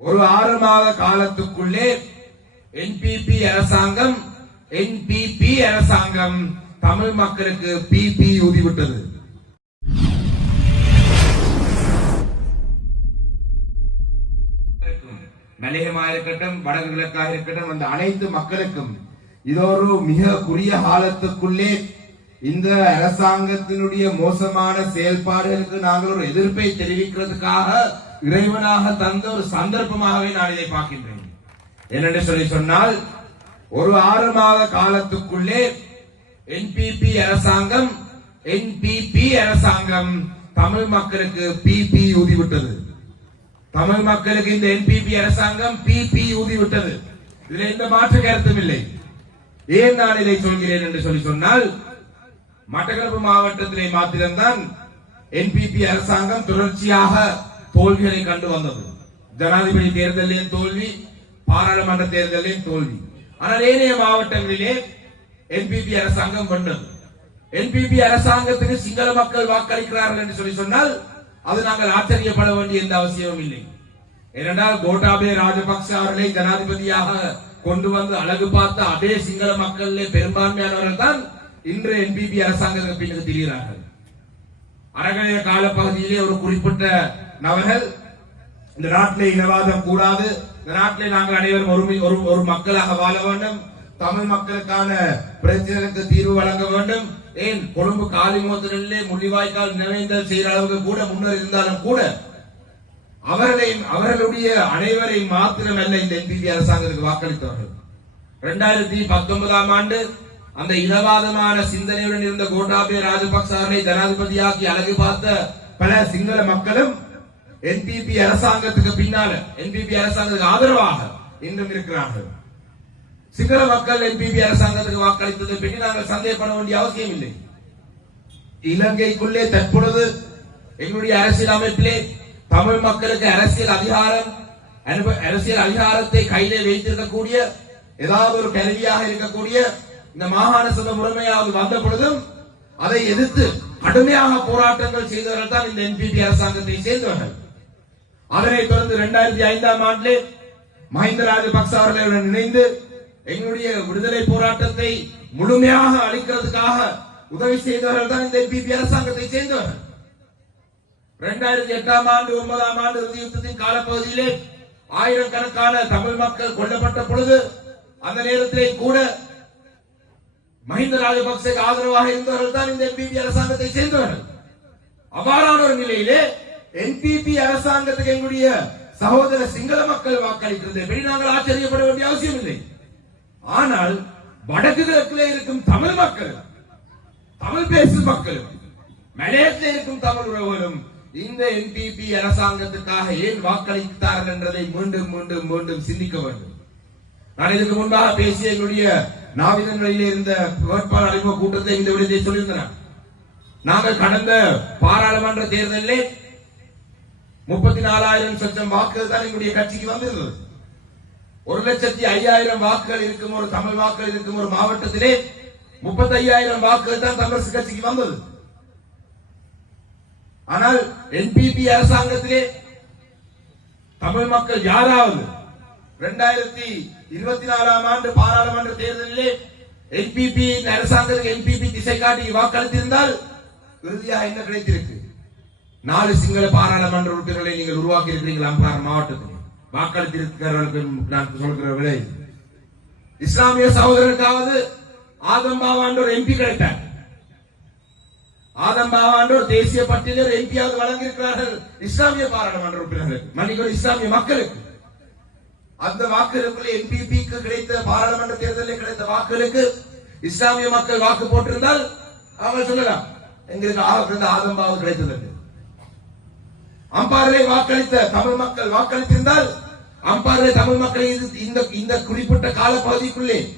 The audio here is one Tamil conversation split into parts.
ஒரு ஆறு மாத காலத்துக்குள்ளே என்பிபி அரசாங்கம் என்பிபி அரசாங்கம் தமிழ் மக்களுக்கு பிபி ஊதிவிட்டது. மலையமாக இருக்கட்டும் வடகிழக்காக இருக்கட்டும் அந்த அனைத்து மக்களுக்கும் இது ஒரு மிக குறிய காலத்துக்குள்ளே இந்த அரசாங்கத்தினுடைய மோசமான செயல்பாடுகளுக்கு நாங்கள் ஒரு எதிர்ப்பை தெரிவிக்கிறதுக்காக இறைவனாக தந்த ஒரு சந்தர்ப்பமாகவே நான் இதை பார்க்கின்றேன். என்னென்று சொல்லி சொன்னால் ஒரு ஆறு மாத காலத்துக்குள்ளே என்பிபி அரசாங்கம் என்பிபி அரசாங்கம் தமிழ் மக்களுக்கு பிபி ஊதிவிட்டது தமிழ் மக்களுக்கு இந்த என்பிபி அரசாங்கம் பிபி ஊதிவிட்டது இதுல எந்த மாற்று கருத்தும் இல்லை. ஏன் நான் இதை சொல்கிறேன் என்று சொல்லி சொன்னால் மட்டக்களப்பு மாவட்டத்திலே மாத்திரம்தான் என்பிபி அரசாங்கம் தொடர்ச்சியாக தோல்விகளை கண்டு வந்தது. ஜனாதிபதி தேர்தலிலும் தோல்வி பாராளுமன்ற தேர்தலிலும் தோல்வி. ஆனால் ஏனைய மாவட்டங்களிலே என்பிபி அரசாங்கம் கொண்டது என்பிபி அரசாங்கத்துக்கு சிங்கள மக்கள் வாக்களிக்கிறார்கள் என்று சொல்லி சொன்னால் அது நாங்கள் ஆச்சரியப்பட வேண்டிய எந்த அவசியமும் இல்லை. ஏனென்றால் கோட்டாபே ராஜபக்ச அவர்களை ஜனாதிபதியாக கொண்டு வந்து அழகு பார்த்த அதே சிங்கள மக்களிலே பெரும்பான்மையானவர்கள் தான் இன்று என்பிபி அரசாங்கத்துக்கு பின்னுக்கு திரிகிறார்கள். அரகணைய காலப்பகுதியிலே ஒரு குறிப்பிட்ட நபர்கள் இந்த நாட்டிலே இனவாதம் கூடாது. இந்த நாட்டிலே நாங்கள் அனைவரும் ஒரு ஒரு ஒரு மக்களாக வாழ வேண்டும். தமிழ் மக்களுக்கான பிரச்சனைக்கு தீர்வு வழங்க வேண்டும். ஏன்? கொழும்பு காலிமோத்தலிலே முள்ளிவாய்க்கால் நினைந்தல் செய்கிற அளவுக்கு கூட முன்னர் இருந்தாலும் கூட அவர்களை அவர்களுடைய அனைவரை மாத்திரமல்ல இந்த என்பிபி அரசாங்கத்துக்கு வாக்களித்தவர்கள். இரண்டாயிரத்தி பத்தொன்பதாம் ஆண்டு அந்த இனவாதமான சிந்தனையுடன் இருந்த கோட்டாபய ராஜபக்சாரனை ஜனாதிபதியாக்கி அழகு பார்த்த பல சிங்கள மக்களும் என்பிபி அரசாங்கத்துக்கு பின்னால என்பிபி அரசாங்கத்துக்கு ஆதரவாக இன்றும் இருக்கிறார்கள். சிங்கள மக்கள் என்பிபி அரசாங்கத்துக்கு வாக்களித்ததை பற்றி நாங்கள் சந்தேகப்பட வேண்டிய அவசியம் இல்லை. இலங்கைக்குள்ளே தற்பொழுது எங்களுடைய அரசியல் அமைப்பிலே தமிழ் மக்களுக்கு அரசியல் அதிகாரம் அரசியல் அதிகாரத்தை கையிலே வைத்திருக்கக்கூடிய ஏதாவது ஒரு கருவியாக இருக்கக்கூடிய இந்த மாகாண சபை முறைமையாவது வந்த பொழுதும் அதை எதிர்த்து கடுமையாக போராட்டங்கள் செய்தவர்கள் தான் இந்த என்பிபி அரசாங்கத்தை சேர்ந்தவர்கள். அதனைத் தொடர்ந்து இரண்டாயிரத்தி ஐந்தாம் ஆண்டிலே மஹிந்த ராஜபக்ச அவர்களுடன் இணைந்து எங்களுடைய விடுதலை போராட்டத்தை முழுமையாக அளிக்கிறதுக்காக உதவி செய்தவர்கள் தான் இந்த என்பிபி அரசாங்கத்தை சேர்ந்தவர்கள். இரண்டாயிரத்தி எட்டாம் ஆண்டு ஒன்பதாம் ஆண்டு இறுதி யுத்தத்தின் காலப்பகுதியிலே ஆயிரக்கணக்கான தமிழ் மக்கள் கொல்லப்பட்ட பொழுது அந்த நேரத்திலே கூட மஹிந்த ராஜபக்சேக்கு ஆதரவாக இருந்தவர்கள் தான் இந்த என்பிபி அரசாங்கத்தை சேர்ந்தவர்கள். அவ்வாறான ஒரு நிலையிலே என்பிபி அரசாங்கத்துக்கு எங்களுடைய சகோதர சிங்கள மக்கள் வாக்களித்தது எப்படி நாங்கள் ஆச்சரியப்பட வேண்டிய அவசியம் இல்லை. ஆனால் வடக்கு கிழக்கிலே இருக்கும் தமிழ் மக்கள் தமிழ் பேசும் மக்கள் மலையத்தில் இருக்கும் தமிழ் உறவுகளும் இந்த என்பிபி அரசாங்கத்துக்காக ஏன் வாக்களித்தார்கள் என்றதை மீண்டும் மீண்டும் மீண்டும் சிந்திக்க வேண்டும். நான் இதுக்கு முன்பாக பேசிய என்னுடைய நாவிதங்களில் இருந்த வேட்பாளர் அறிமுக கூட்டத்தை இந்த விடுதலை சொல்லியிருந்தேன் நாங்கள் கடந்த பாராளுமன்ற தேர்தலிலே முப்பத்தி நாலாயிரம் சொச்சம் வாக்குகள் தான் எங்களுடைய கட்சிக்கு வந்திருந்தது. ஒரு லட்சத்தி ஐயாயிரம் வாக்குகள் இருக்கும் ஒரு தமிழ் வாக்குகள் இருக்கும் ஒரு மாவட்டத்திலே முப்பத்தி ஐயாயிரம் வாக்குகள் தான் தமிழரசு கட்சிக்கு வந்தது. ஆனால் என்பிபி அரசாங்கத்திலே தமிழ் மக்கள் யாராவது இரண்டாயிரத்தி இருபத்தி நாலாம் ஆண்டு பாராளுமன்ற தேர்தலிலே என்பிபி அரசாங்கத்துக்கு என்பிபி திசை காட்டி வாக்களித்திருந்தால் இறுதியாக என்ன கிடைத்திருக்கு? நாலு சிங்கள பாராளுமன்ற உறுப்பினர்களை நீங்கள் உருவாக்கி இருக்கிறீர்கள் அம்பார் மாவட்டத்தில். வாக்களித்திருக்கிறவர்களுக்கு நான் சொல்கிற விலை இஸ்லாமிய சகோதரருக்காவது ஆதம் பாவாண்டோர் எம்பி கிடைத்தார். ஆதம் பாவாண்டோர் தேசிய பட்டியலர் எம்பியாவது வழங்கியிருக்கிறார்கள் இஸ்லாமிய பாராளுமன்ற உறுப்பினர்கள் மன்னிக்கணும் இஸ்லாமிய மக்களுக்கு. அந்த வாக்குகளுக்குள்ள என்பிபிக்கு கிடைத்த பாராளுமன்ற தேர்தலில் கிடைத்த வாக்குகளுக்கு இஸ்லாமிய மக்கள் வாக்கு போட்டிருந்தால் அவங்க சொல்லலாம் எங்களுக்கு ஆக ஆதம்பாவது கிடைத்தது அம்பாரிலே வாக்களித்த தமிழ் மக்கள் வாக்களித்திருந்தால் அம்பாரிலே தமிழ் மக்களை இந்த இந்த குறிப்பிட்ட காலப்பகுதிக்குள்ளே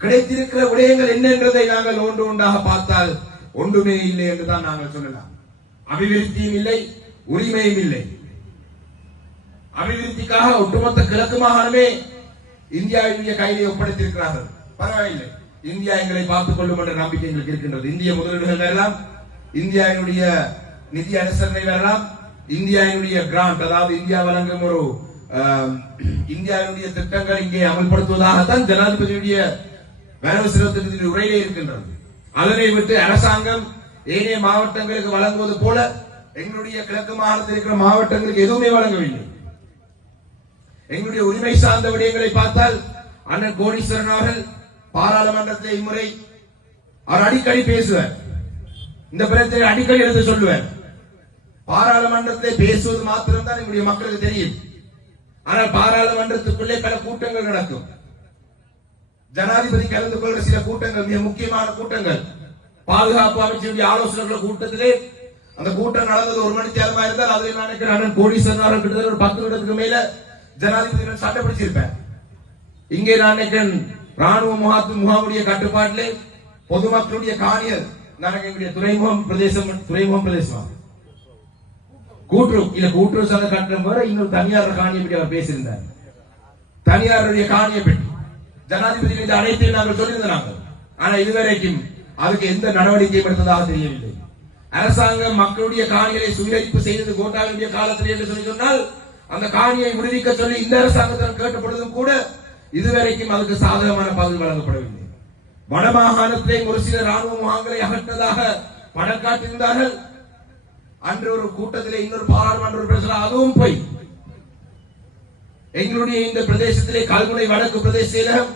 கிடைத்திருக்கிற விடயங்கள் என்ன என்றதை நாங்கள் ஒன்று ஒன்றாக பார்த்தால் ஒன்றுமே இல்லை என்றுதான் நாங்கள் சொல்லலாம். அபிவிருத்தியும் இல்லை உரிமையும் இல்லை. அபிவிருத்திக்காக ஒட்டுமொத்த கிழக்கு மாகாணமே இந்தியாவினுடைய கையிலே ஒப்படைத்திருக்கிறார்கள். பரவாயில்லை. இந்தியா எங்களை பார்த்துக் கொள்ளும் என்ற நம்பிக்கை எங்களுக்கு இருக்கின்றது. இந்திய முதலீடுகள் வரலாம். இந்தியாவினுடைய நிதி அனுசரணை வரலாம். இந்தியாவினுடைய கிராண்ட் அதாவது இந்தியா வழங்கும் ஒரு இந்தியாவினுடைய திட்டங்கள் இங்கே அமல்படுத்துவதாகத்தான் ஜனாதிபதியுடைய வரவு செலவு திட்டத்தின் உரையிலே இருக்கின்றது. அதனை விட்டு அரசாங்கம் ஏனைய மாவட்டங்களுக்கு வழங்குவது போல எங்களுடைய கிழக்கு மாகாணத்தில் இருக்கிற மாவட்டங்களுக்கு எதுவுமே வழங்கவில்லை. எங்களுடைய உரிமை சார்ந்த விடயங்களை பார்த்தால் அண்ணன் கோடீஸ்வரன் அவர்கள் பாராளுமன்றத்தை இம்முறை அவர் அடிக்கடி பேசுவார். இந்த பிரச்சனை அடிக்கடி எடுத்து சொல்லுவார். பாராளுமன்றத்தை பேசுவது மாத்திரம்தான் எங்களுடைய மக்களுக்கு தெரியும். ஆனால் பாராளுமன்றத்துக்குள்ளே பல கூட்டங்கள் நடக்கும். ஜனாதிபதி கலந்து கொள்கிற சில கூட்டங்கள் மிக முக்கியமான கூட்டங்கள். பாதுகாப்பு அமைச்சருடைய ஆலோசனைகள் கூட்டத்திலே அந்த கூட்டம் நடந்தது ஒரு மணி தேர்மா இருந்தால் அதில் நினைக்கிறேன் கோடீஸ்வரன் அவர்கள் கிட்டத்தட்ட ஒரு பத்து நிமிடத்துக்கு மேல ஜனாதிபதி சண்டை பிடிச்சிருப்பேன். இங்கே நான் நினைக்கிறேன் ராணுவ முகாத்து முகாமுடைய கட்டுப்பாட்டிலே பொதுமக்களுடைய காணியர் நான் எங்களுடைய துறைமுகம் பிரதேசம் துறைமுகம் பிரதேசமா? கூற்று இல்ல கூற்று சங்க கட்டணம் வர இன்னொரு தனியார் காணியை பற்றி அவர் பேசியிருந்தார். தனியாருடைய காணியை பற்றி. ஜனாதிபதி மீது அனைத்தையும் நாங்கள் சொல்லியிருந்தோம் நாங்கள். ஆனா இதுவரைக்கும் அதுக்கு எந்த நடவடிக்கை எடுத்ததாக தெரியவில்லை. அரசாங்கம் மக்களுடைய காணிகளை சுயரிப்பு செய்தது கோட்டாளுடைய காலத்தில் என்று சொல்லி சொன்னால் அந்த காணியை விடுவிக்க சொல்லி இந்த அரசாங்கத்திடம் கேட்டப்படுவதும் கூட இதுவரைக்கும் அதுக்கு சாதகமான பதில் வழங்கப்படவில்லை. வடமாகாணத்திலே ஒரு சில ராணுவ முகாம்களை அகற்றதாக படம் காட்டியிருந்தார்கள் அன்று ஒரு கூட்டத்திலே இன்னொரு பாராளுமன்ற உறுப்பினர் அதுவும் போய் எங்களுடைய இந்த பிரதேசத்திலே கல்முனை வடக்கு பிரதேசத்தில்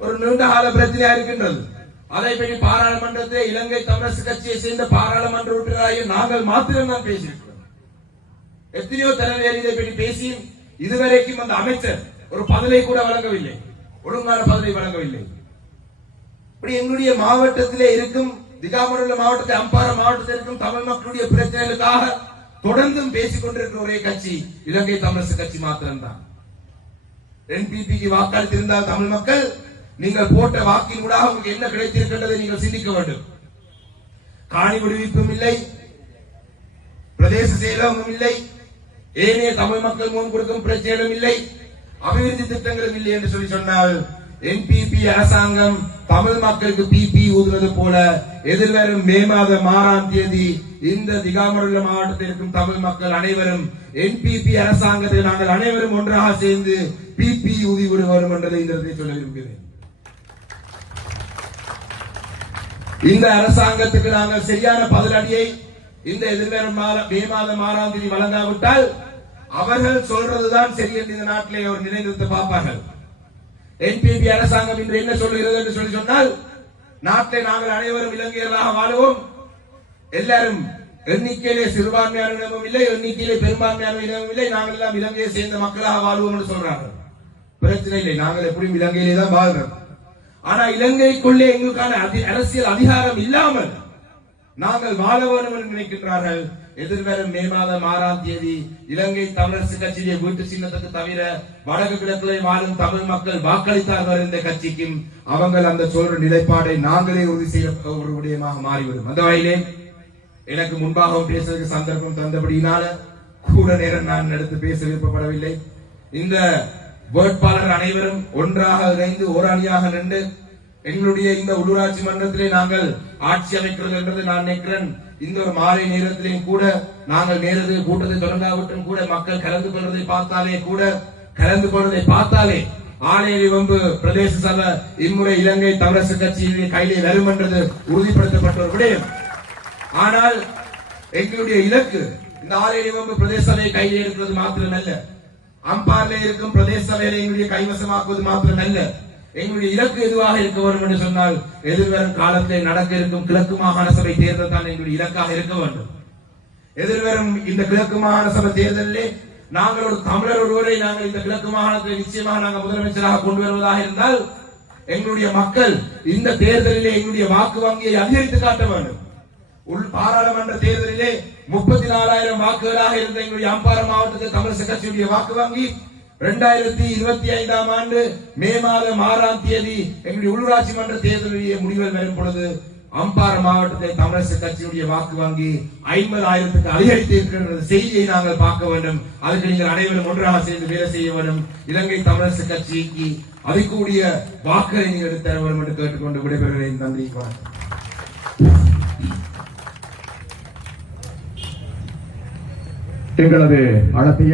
ஒரு நீண்ட கால பிரச்சனையா இருக்கின்றது. அதை பற்றி பாராளுமன்றத்திலே இலங்கை தமிழரசு கட்சியை சேர்ந்த பாராளுமன்ற உறுப்பினராக நாங்கள் மாத்திரம்தான் பேசியிருக்கிறோம். எத்தனையோ தலைவர் இதை பற்றி பேசி இதுவரைக்கும் அந்த அமைச்சர் ஒரு பதிலை கூட வழங்கவில்லை. ஒழுங்கான பதிலை வழங்கவில்லை. இப்படி எங்களுடைய மாவட்டத்திலே இருக்கும் திகாமருள்ள மாவட்டத்தை அம்பார மாவட்டத்தில் இருக்கும் தமிழ் மக்களுடைய பிரச்சனைகளுக்காக தொடர்ந்தும் பேசிக் கொண்டிருக்கிற ஒரே கட்சி இலங்கை தமிழரசு கட்சி மாத்திரம்தான். என்பிபிக்கு வாக்களித்திருந்தால் தமிழ் மக்கள் நீங்கள் போட்ட வாக்கின் கூட உங்களுக்கு என்ன கிடைத்திருக்கின்றதை நீங்கள் சிந்திக்க வேண்டும். காணி விடுவிப்பும் இல்லை பிரதேச செயலகமும் இல்லை ஏனைய தமிழ் மக்கள் முகம் கொடுக்கும் பிரச்சனைகளும் இல்லை. அபிவிருத்தி திட்டங்களும் இல்லை என்று சொல்லி சொன்னால் என்பிபி அரசாங்கம் தமிழ் மக்களுக்கு பிபி ஊதுவது போல எதிர்வரும் மே மாதம் ஆறாம் தேதி இந்த திகாமருள்ள மாவட்டத்தில் இருக்கும் தமிழ் மக்கள் அனைவரும் என்பிபி அரசாங்கத்தை நாங்கள் அனைவரும் ஒன்றாக சேர்ந்து பிபி ஊதி விடுவோம் என்றதை இந்த சொல்ல விரும்புகிறேன். இந்த அரசாங்கத்துக்கு நாங்கள் சரியான பதிலடியை இந்த எதிர்வரும் மே மாதம் ஆறாம் தேதி வழங்காவிட்டால் அவர்கள் சொல்றதுதான் சரி என்று இந்த நாட்டிலே அவர் நினைந்திருந்து பார்ப்பார்கள். என்பிபி அரசாங்கம் இன்று என்ன சொல்லுகிறது என்று சொல்லி சொன்னால் நாட்டை நாங்கள் அனைவரும் இலங்கையர்களாக வாழுவோம். எல்லாரும் எண்ணிக்கையிலே சிறுபான்மையான இனமும் இல்லை எண்ணிக்கையிலே பெரும்பான்மையான இனமும் இல்லை நாங்கள் எல்லாம் இலங்கையை சேர்ந்த மக்களாக வாழ்வோம் என்று சொல்றார்கள். பிரச்சனை இல்லை நாங்கள் எப்படியும் இலங்கையிலே தான் வாழ்றோம். ஆனா இலங்கைக்குள்ளே எங்களுக்கான அரசியல் அதிகாரம் இல்லாமல் நாங்கள் வாழ வேண்டும் என்று நினைக்கின்றார்கள் எதிர்வரும் மே மாதம் ஆறாம் தேதி இலங்கை தமிழரசு கட்சியுடைய வீட்டு சின்னத்துக்கு தவிர வடக்கு கிழக்கிலே வாழும் தமிழ் மக்கள் வாக்களித்தார்கள் இந்த கட்சிக்கும் அவங்கள் அந்த சொல்ற நிலைப்பாடை நாங்களே உறுதி செய்ய ஒரு விடயமாக மாறிவிடும். அந்த வகையிலே எனக்கு முன்பாகவும் பேசுவதற்கு சந்தர்ப்பம் தந்தபடியினால கூட நேரம் நான் எடுத்து பேச விருப்பப்படவில்லை. இந்த வேட்பாளர் அனைவரும் ஒன்றாக இணைந்து ஒரு அணியாக நின்று எங்களுடைய இந்த உள்ளூராட்சி மன்றத்திலே நாங்கள் ஆட்சி அமைக்கிறது என்றது நான் நினைக்கிறேன். இந்த ஒரு மாலை நேரத்திலேயும் கூட நாங்கள் நேரத்தில் கூட்டத்தை தொடங்காவிட்டும் கூட மக்கள் கலந்து கொள்வதை பார்த்தாலே கூட கலந்து கொள்வதை பார்த்தாலே ஆணையரி வம்பு பிரதேச சபை இம்முறை இலங்கை தமிழரசு கட்சியினுடைய கையிலே வரும் என்றது உறுதிப்படுத்தப்பட்ட ஒரு விடயம். ஆனால் எங்களுடைய இலக்கு இந்த ஆலய வம்பு பிரதேச சபை கையில் இருக்கிறது மாத்திரமல்ல. அம்பாரிலே இருக்கும் பிரதேச சபையில எங்களுடைய கைவசமாக்குவது மாத்திரமல்ல. எங்களுடைய இலக்கு எதுவாக இருக்க வேண்டும் என்று சொன்னால் எதிர்வரும் காலத்தில் நடக்க இருக்கும் கிழக்கு மாகாண சபை தேர்தல் தான் எங்களுடைய இலக்காக இருக்க வேண்டும். எதிர்வரும் இந்த கிழக்கு மாகாண சபை தேர்தலிலே நாங்கள் ஒரு தமிழர் ஒருவரை நாங்கள் இந்த கிழக்கு மாகாணத்தை நிச்சயமாக நாங்கள் முதலமைச்சராக கொண்டு வருவதாக இருந்தால் எங்களுடைய மக்கள் இந்த தேர்தலிலே எங்களுடைய வாக்கு வங்கியை அதிகரித்து காட்ட வேண்டும். உள் பாராளுமன்ற தேர்தலிலே முப்பத்தி நாலாயிரம் வாக்குகளாக இருந்த எங்களுடைய அம்பாறை மாவட்டத்தில் தமிழக கட்சியுடைய வாக்கு வங்கி ரெண்டாயிரத்தி இருபத்தி ஐந்தாம் ஆண்டு மே மாதம் ஆறாம் தேதி எங்களுடைய உள்ளூராட்சி மன்ற தேர்தலுடைய முடிவுகள் வரும் பொழுது அம்பாறை மாவட்டத்தில் தமிழரசு கட்சியுடைய வாக்கு வங்கி ஐம்பதாயிரத்துக்கு அதிகரித்து இருக்கின்ற செய்தியை நாங்கள் பார்க்க வேண்டும். அதுக்கு நீங்கள் அனைவரும் ஒன்றாக சேர்ந்து வேலை செய்ய வேண்டும். இலங்கை தமிழரசு கட்சிக்கு அதிகூடிய வாக்களை நீங்கள் எடுத்து தர வேண்டும் என்று கேட்டுக்கொண்டு விடைபெறுகிறேன். நன்றி வணக்கம். எங்களது அழைப்பை